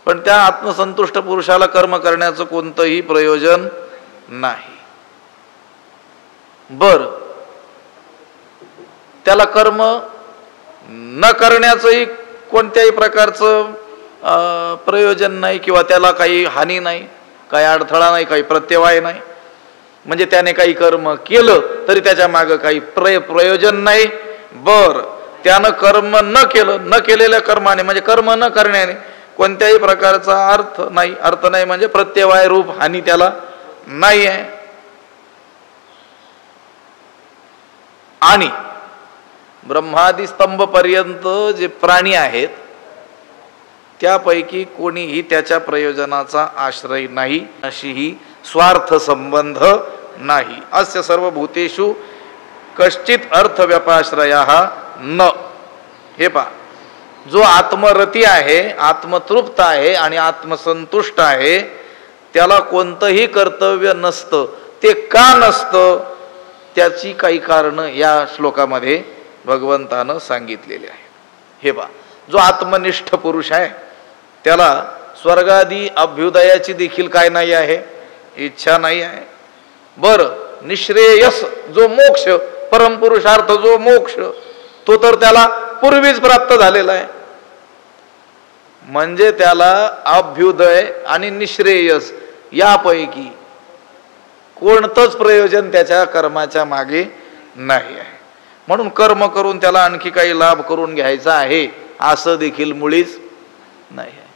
पण त्या आत्मसंतुष्ट पुरुषाला कर्म करण्याचं कोणतंही प्रयोजन नाही. बर, त्याला कर्म न करण्याचंही कोणत्याही प्रकारचं प्रयोजन नाही, किंवा त्याला काही हानी नाही, काही अडथळा नाही, काही प्रत्यवाय नाही. म्हणजे त्याने काही कर्म केलं तरी त्याच्या मागं काही प्रयोजन नाही. बर, त्यानं कर्म न केलं, न केलेल्या कर्माने म्हणजे कर्म न करण्याने कोणत्याही प्रकारचा अर्थ नाही म्हणजे प्रत्यवाय रूप हानी त्याला नाही आहे. आणि ब्रह्मादी स्तंभ पर्यंत जे प्राणी आहेत त्यापैकी कोणीही त्याच्या प्रयोजनाचा आश्रय नाही, अशीही स्वार्थ संबंध नाही. अस्य सर्व भूतेषु कश्चित अर्थ व्यपाश्रयः न. हे पहा, जो आत्मरती आहे, आत्मतृप्त आहे आणि आत्मसंतुष्ट आहे, त्याला कोणतंही कर्तव्य नसतं. ते का नसतं त्याची काही कारणं या श्लोकामध्ये भगवंतानं सांगितलेली आहे. हे पहा, जो आत्मनिष्ठ पुरुष आहे त्याला स्वर्गादी अभ्युदयाची देखील काय नाही आहे, इच्छा नाही आहे. बरं, निश्रेयस जो मोक्ष, परमपुरुषार्थ जो मोक्ष, तो तर त्याला पूर्वीच प्राप्त झालेला आहे. म्हणजे त्याला अभ्युदय आणि निश्रेयस यापैकी कोणतंच प्रयोजन त्याच्या कर्माच्या मागे नाही आहे. म्हणून कर्म करून त्याला आणखी काही लाभ करून घ्यायचा आहे असं देखील मुळीच नाही आहे.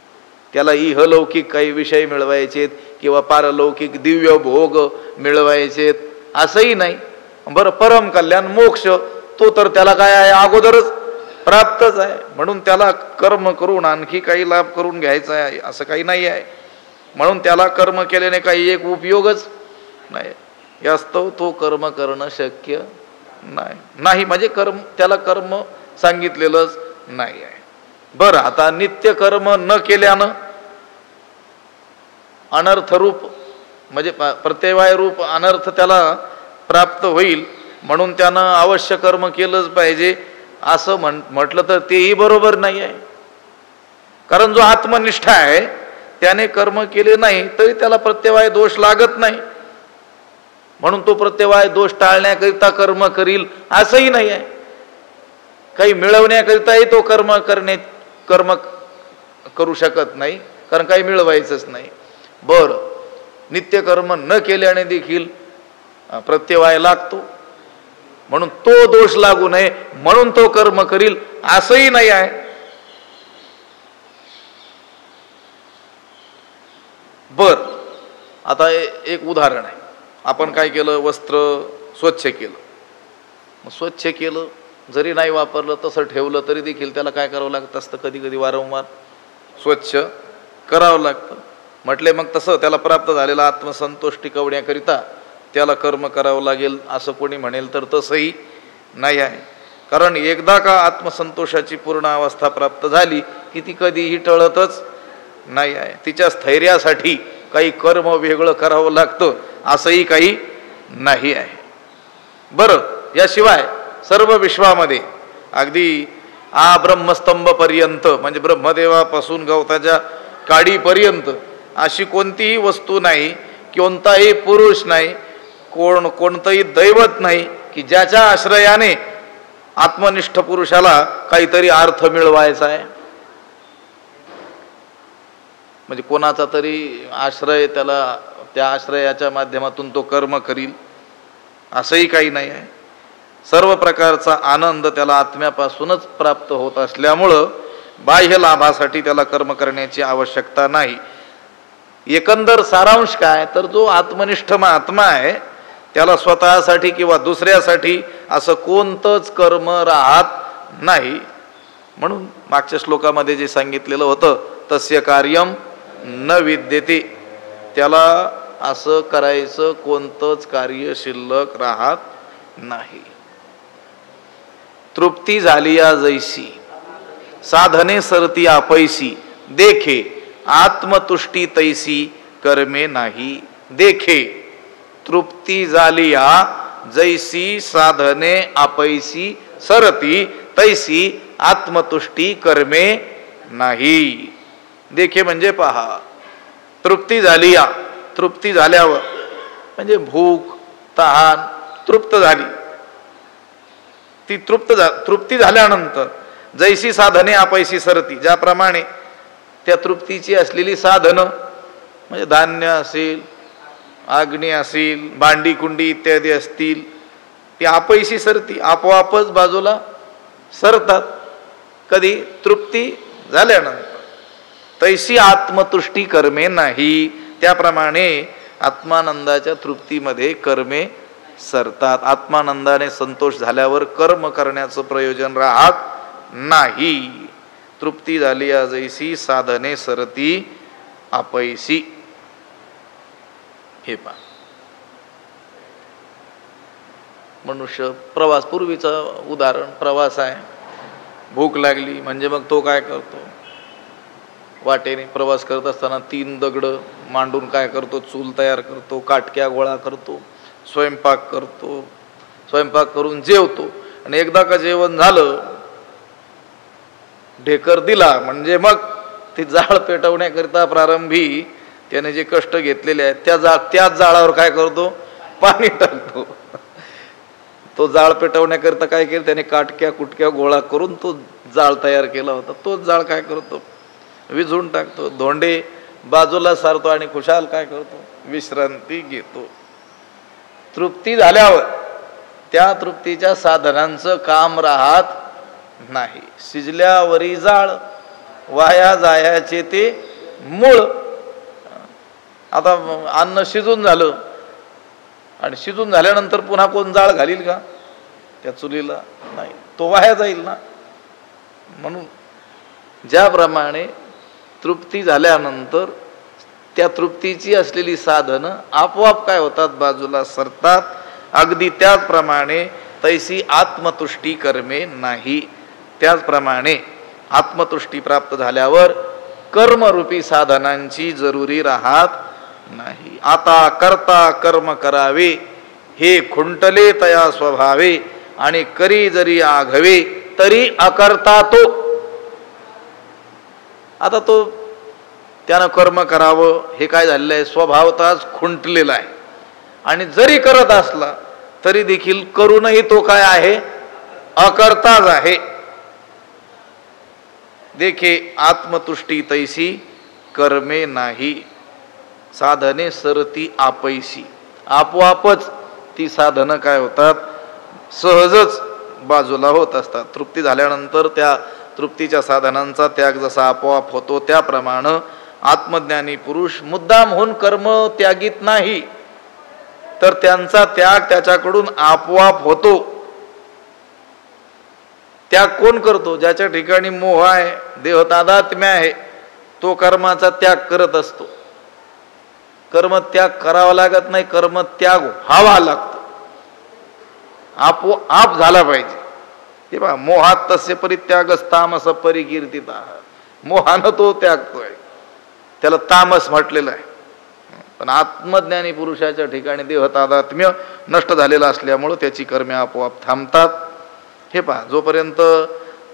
त्याला इहलौकिक काही विषय मिळवायचेत किंवा पारलौकिक दिव्य भोग मिळवायचेत असंही नाही. बरं, परम कल्याण मोक्ष तो तर त्याला काय आहे, अगोदरच प्राप्तच आहे. म्हणून त्याला कर्म करून आणखी काही लाभ करून घ्यायचा आहे असं काही नाही आहे. म्हणून त्याला कर्म केल्याने काही एक उपयोगच नाही. यास्तव तो कर्म करणं शक्य नाही. म्हणजे त्याला कर्म सांगितलेलंच नाही आहे. बरं, आता नित्य कर्म न केल्यानं अनर्थरूप म्हणजे प्रत्यवाय रूप अनर्थ त्याला प्राप्त होईल. म्हणून त्यानं अवश्य कर्म केलंच पाहिजे असं म्हटलं तर तेही बरोबर नाही आहे. कारण जो आत्मनिष्ठ आहे त्याने कर्म केले नाही तरी त्याला प्रत्यवाय दोष लागत नाही. म्हणून तो प्रत्यवाय दोष टाळण्याकरिता कर्म करील असंही नाही आहे. काही मिळवण्याकरिताही तो कर्म करू शकत नाही, कारण काही मिळवायचंच नाही. बरं, नित्य कर्म न केल्याने देखील प्रत्यवाय लागतो, म्हणून तो दोष लागू नये म्हणून तो कर्म करील असंही नाही आहे. बर, आता एक उदाहरण आहे. आपण काय केलं, वस्त्र स्वच्छ केलं. मग स्वच्छ केलं जरी नाही वापरलं तसं ठेवलं तरी देखील त्याला काय करावं लागतं असतं, कधी कधी वारंवार स्वच्छ करावं लागतं. म्हटले मग तसं त्याला प्राप्त झालेला आत्मसंतोष टिकवण्याकरिता त्याला कर्म करावं लागेल असं कोणी म्हणेल तर तसंही नाही आहे. कारण एकदा का आत्मसंतोषाची पूर्ण अवस्था प्राप्त झाली की ती कधीही टळतच नाही आहे. तिच्या स्थैर्यासाठी काही कर्म वेगळं करावं लागतं असंही काही नाही आहे. बरं, याशिवाय सर्व विश्वामध्ये अगदी ब्रह्मस्तंभ पर्यंत म्हणजे ब्रह्मदेवापासून गवताच्या काडीपर्यंत अशी कोणतीही वस्तू नाही, कोणताही पुरुष नाही, कोणतंही दैवत नाही की ज्याच्या आश्रयाने आत्मनिष्ठ पुरुषाला काहीतरी अर्थ मिळवायचा आहे. म्हणजे कोणाचा तरी आश्रय, त्याला त्या आश्रयाच्या माध्यमातून तो कर्म करील असंही काही नाही आहे. सर्व प्रकारचा आनंद त्याला आत्म्यापासूनच प्राप्त होत असल्यामुळं बाह्य लाभासाठी त्याला कर्म करण्याची आवश्यकता नाही. एकंदर सारांश काय तर जो आत्मनिष्ठ महात्मा आहे त्याला स्वतःसाठी किंवा दुसऱ्यासाठी असं कोणतंच कर्म राहत नाही. म्हणून मागच्या श्लोकामध्ये जे सांगितलेलं होतं तस्य कार्यम न विद्यते, त्याला असं करायचं कोणतंच कार्य शिल्लक राहत नाही. तृप्ती झाली या जैसी साधने सरती आपैसी, देखे आत्मतुष्टी तैसी कर्मे नाही. देखे तृप्ती झाली या जैसी साधने आपैसी सरती तैसी आत्मतुष्टी कर्मे नाही. देखे म्हणजे पहा, तृप्ती झाली या, तृप्ती झाल्यावर म्हणजे भूक तहान तृप्त झाली, ती तृप्ती झाल्यानंतर जैसी साधने आपैसी सरती, ज्याप्रमाणे त्या तृप्तीची असलेली साधनं म्हणजे धान्य असेल, अग्नी असेल, भांडी कुंडी इत्यादी असतील, ती आपैसी सरती आपोआपच बाजूला सरतात. कधी तृप्ती झाल्यानंतर. तैसी आत्मतुष्टी कर्मे नाही, त्याप्रमाणे आत्मानंदाच्या तृप्तीमध्ये कर्मे सरतात. आत्मानंदाने संतोष झाल्यावर कर्म करण्याचं प्रयोजन राहत नाही. तृप्ती झाली जैसी साधने सरती आपैसी. हे पहा, मनुष्य प्रवास, पूर्वीचं उदाहरण प्रवास आहे. भूक लागली म्हणजे मग तो काय करतो, वाटेने प्रवास करत असताना 3 दगड मांडून काय करतो, चूल तयार करतो, काटक्या गोळा करतो, स्वयंपाक करतो, स्वयंपाक करून जेवतो. आणि एकदा का जेवण झालं, ढेकर दिला म्हणजे मग ती जाळ पेटवण्याकरिता प्रारंभी त्याने जे कष्ट घेतलेले आहेत त्याच जाळावर काय करतो, पाणी टाकतो. तो जाळ पेटवण्याकरिता काय केलं त्याने, काटक्या कुटक्या गोळा करून तो जाळ तयार केला होता. तोच जाळ काय करतो, विझून टाकतो, धोंडे बाजूला सारतो आणि खुशाल काय करतो, विश्रांती घेतो. तृप्ती झाल्यावर त्या तृप्तीच्या साधनांचं काम राहत नाही. शिजल्यावरी जाळ, वाया जायाचे ते मूळ. आता अन्न शिजून झालं आणि शिजून झाल्यानंतर पुन्हा कोण जाळ घालील का त्या चुलीला? नाही, तो वाया जाईल ना. म्हणून ज्याप्रमाणे तृप्ती झाल्यानंतर त्या तृप्तीची असलेली साधनं आपोआप काय होतात, बाजूला सरतात. अगदी त्याचप्रमाणे तैसी आत्मतुष्टी कर्मे नाही. त्याचप्रमाणे आत्मतुष्टी प्राप्त झाल्यावर कर्मरूपी साधनांची जरुरी राहत नाही. आता करता कर्म करावे हे खुंटले तया स्वभावे, आणि करी जरी आघवे तरी अकर्ता तो. आता तो त्यानं कर्म करावं हे काय झालेलं आहे, स्वभावताच खुंटलेला आहे. आणि जरी करत असला तरी देखील करूनही तो काय आहे, अकर्ताच आहे. देखे आत्मतुष्टी तैसी कर्मे नाही, साधने सरती आपैसी. आपोआपच ती साधनं काय होतात, सहजच बाजूला होत असतात. तृप्ती झाल्यानंतर त्या तृप्तीच्या साधनांचा त्याग जसा आपोआप होतो, त्याप्रमाणे आत्मज्ञानी पुरुष मुद्दाम होऊन कर्म त्यागीत नाही, तर त्यांचा त्याग त्याच्याकडून आपोआप होतो. त्याग कोण करतो, ज्याच्या ठिकाणी मोह आहे, देहतादात्म्य आहे, तो कर्माचा त्याग करत असतो. कर्म त्याग करावा लागत नाही, कर्म त्याग व्हावा लागतो, आपोआप झाला पाहिजे. हे पहा, मोहात तस्य परित्यागस तामस परिकीर्तिता. मोहानं तो त्यागतोय, त्याला तामस म्हटलेलं आहे. पण आत्मज्ञानी पुरुषाच्या ठिकाणी देहतादात्म्य नष्ट झालेलं असल्यामुळं त्याची कर्मे आपोआप थांबतात. हे पहा, जोपर्यंत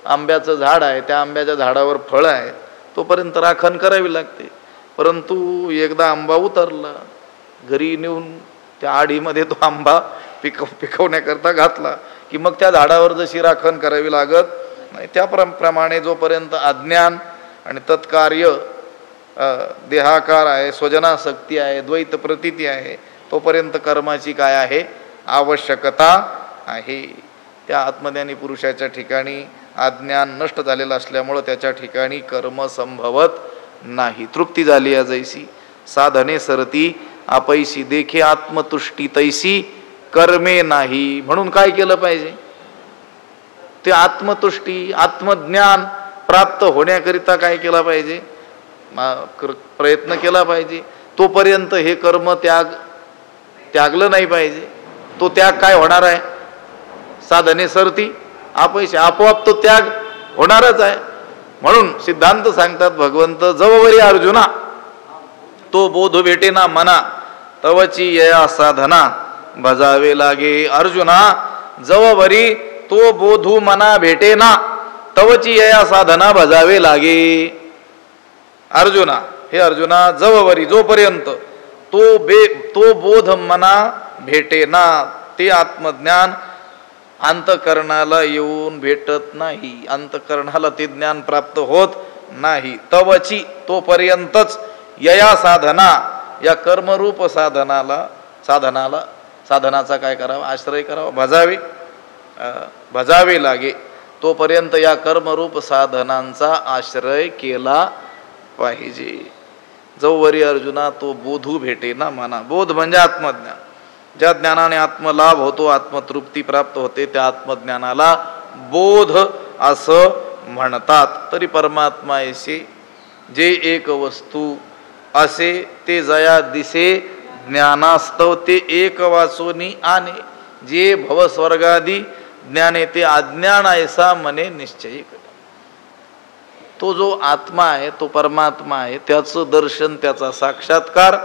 आंब्याचं झाड आहे, त्या आंब्याच्या झाडावर फळ आहे, तोपर्यंत राखण करावी लागते. परंतु एकदा आंबा उतरला, घरी नेऊन त्या आडीमध्ये तो आंबा पिकवण्याकरता घातला की मग त्या झाडावर जशी राखण करावी लागत नाही, त्याप्रमाणे जोपर्यंत अज्ञान आणि तत्कार्य देहाकार आहे, स्वजनासक्ती आहे, द्वैत प्रतीती आहे, तोपर्यंत कर्माची काय आहे, आवश्यकता आहे. त्या आत्मज्ञानी पुरुषाच्या ठिकाणी अज्ञान नष्ट झालेलं असल्यामुळं त्याच्या ठिकाणी कर्म संभवत नाही. तृप्ती झाली जैसी साधने सरती आपैसी. देखे आत्मतुष्टी तैसी कर्मे नाही. म्हणून काय केलं पाहिजे, ते आत्मतुष्टी आत्मज्ञान प्राप्त होण्याकरिता काय केला पाहिजे, प्रयत्न केला पाहिजे. तोपर्यंत हे कर्म त्यागलं नाही पाहिजे. तो त्याग काय होणार आहे, साधने सरती आपैसी, आपोआप तो त्याग होणारच आहे. म्हणून सिद्धांत सांगतात भगवंत, जववरी अर्जुना तो बोध भेटे ना मना, तवची यया साधना भजावे लागे. अर्जुना, जववरी तो बोधू मना भेटे ना, तवची यया साधना भजावे लागे. अर्जुना, हे अर्जुना, जववरी जोपर्यंत तो बोध मना भेटे ना, ते आत्मज्ञान अंतकरणाला येऊन भेटत नाही, अंतकरणाला ते ज्ञान प्राप्त होत नाही. तवची तोपर्यंतच यया साधना, या कर्मरूप साधनाचा काय करावा, आश्रय करावा, भजावे लागे. तोपर्यंत या कर्मरूप साधनांचा आश्रय केला पाहिजे. जववरी अर्जुना तो बोधू भेटे ना मना. बोध म्हणजे आत्मज्ञान. ज्या ज्ञानाने आत्मलाभ होतो, आत्मतृप्ती प्राप्त होते, त्या आत्मज्ञानाला बोध असं म्हणतात. तरी परमात्मा ऐसे जे एक वस्तू असे ते जया दिसे ज्ञानास्तव ते एक वाचोनी आने, जे भवस्वर्गादी ज्ञाने ते अज्ञान ऐसा मने निश्चय कर. तो जो आत्मा आहे, तो परमात्मा आहे, त्याचं दर्शन, त्याचा साक्षात्कार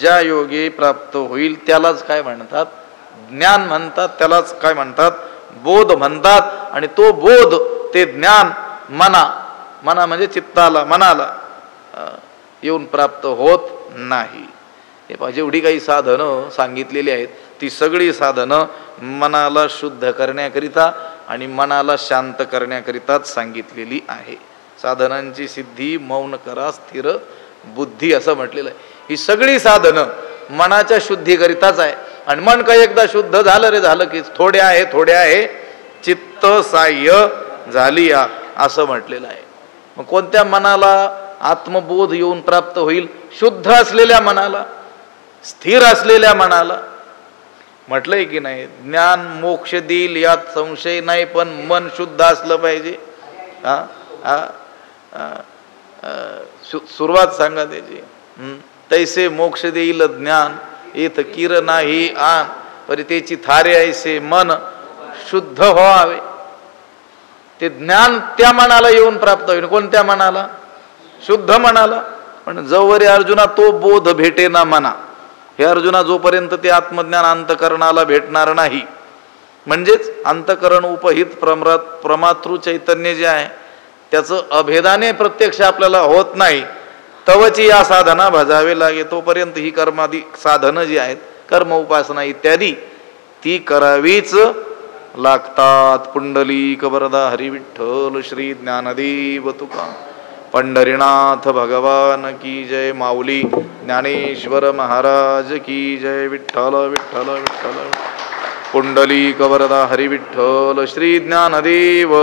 ज्या योगी प्राप्त होईल त्यालाच काय म्हणतात? ज्ञान म्हणतात. त्यालाच काय म्हणतात? बोध म्हणतात. आणि तो बोध, ते ज्ञान मना म्हणजे चित्ताला, मनाला येऊन प्राप्त होत नाही. हे पहा, जेवढी काही साधनं सांगितलेली आहेत ती सगळी साधनं मनाला शुद्ध करण्याकरिता आणि मनाला शांत करण्याकरिताच सांगितलेली आहे. साधनांची सिद्धी मौन करा स्थिर बुद्धी असं म्हटलेलं आहे. ही सगळी साधनं मनाच्या शुद्धीकरिताच आहे. आणि मन काही एकदा शुद्ध झालं रे, झालं की थोडे आहे चित्त साह्य झाली असं म्हटलेलं आहे. मग कोणत्या मनाला आत्मबोध येऊन प्राप्त होईल? शुद्ध असलेल्या मनाला, स्थिर असलेल्या मनाला. म्हटलंय की नाही, ज्ञान मोक्ष देईल यात संशय नाही, पण मन शुद्ध असलं पाहिजे. सुरुवात सांगा त्याची. तैसे मोक्ष देईल ज्ञान येत किर नाही आन, परी त्याची थारे ऐसे मन शुद्ध व्हावे. ते ज्ञान त्या मनाला येऊन प्राप्त होईल. कोणत्या मनाला? शुद्ध मनाला. पण जवळ अर्जुना तो बोध भेटे ना मना, हे अर्जुना जोपर्यंत ते आत्मज्ञान अंतकरणाला भेटणार नाही, म्हणजेच अंतकरण उपहित प्रमातृ चैतन्य जे आहे त्याचं अभेदाने प्रत्यक्ष आपल्याला होत नाही, तवची या साधना भजावे लागे. तोपर्यंत ही कर्मादी साधनं जी आहेत, कर्म उपासना इत्यादी, ती करावीच लागतात. पुंडलिक वरदा हरी विठ्ठल श्री ज्ञानदेव तुका. पंढरीनाथ भगवान की जय. माऊली ज्ञानेश्वर महाराज की जय. विठ्ठल विठ्ठल विठ्ठल. पुंडलिक वरदा हरी विठ्ठल श्री ज्ञानदेव.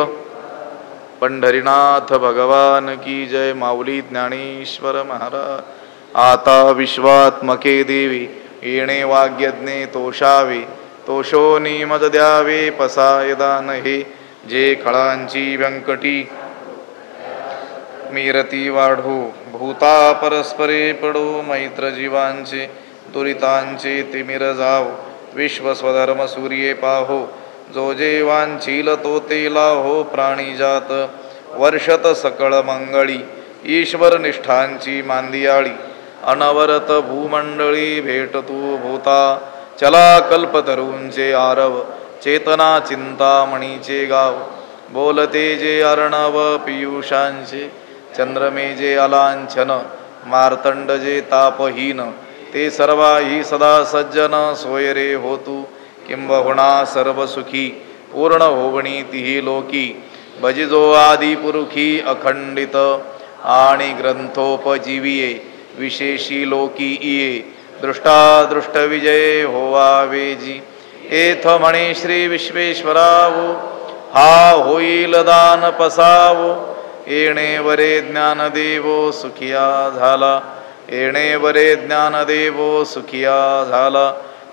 पंढरीनाथ भगवान की जय. माऊली ज्ञानेश्वर महाराज. आता विश्वात्मके देवी येणे वाग्यज्ञे तोषावे, तोषोनी मज द्यावे पसाय दान हे. जे खळांची व्यंकटी मीरती वाढो, भूता परस्परे पडो, मैत्र जीवांचे दुरितांचे तिमिर जाव. विश्व स्वधर्म सूर्ये पाहो, जो जे वांछील तो ते लाहो. प्राणी जात वर्षत सकळ मंगळी, ईश्वर निष्ठांची मांदियाळी. अनवरत भूमंडळी भेट तू भूता, चला कल्पतरूंचे आरव. चेतना चिंतामणीचे गाव, बोलते जे अर्णव पियुषांचे. चंद्रमे जे अलांछन, मार्तंड जे तापहीन. ते सर्वाही सदा सज्जन, सोय रे होतू किंबहुना सर्व सुखी. पूर्ण होवणी तिही लोकी, भजिजो आदि पुरुखी. अखंडित आणि ग्रंथोपजीविये, विशेषी लोकी इये. दृष्टादृष्ट विजय होवावे जी. एथ म्हणे श्री विश्वेश्वरावो, हा होईल दान पसावो. येणे वरे ज्ञानदेवो सुखिया झाला, येणे वरे ज्ञानदेवो सुखिया झाला.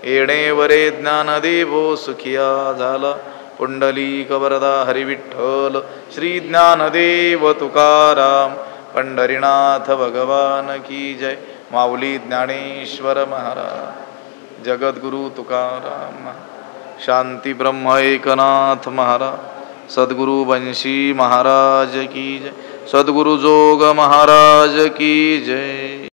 येणे वरे ज्ञानदेवो सुखिया झाला. पुंडलिक वरदा हरी विठ्ठल श्री ज्ञानदेव तुकाराम. पंढरीनाथ भगवान की जय. माऊली ज्ञानेश्वर महाराज. जगद्गुरु तुकाराम. शांती ब्रह्म एकनाथ महाराज. सद्गुरु बंशी महाराज की जय. सद्गुरु जोग महाराज की जय.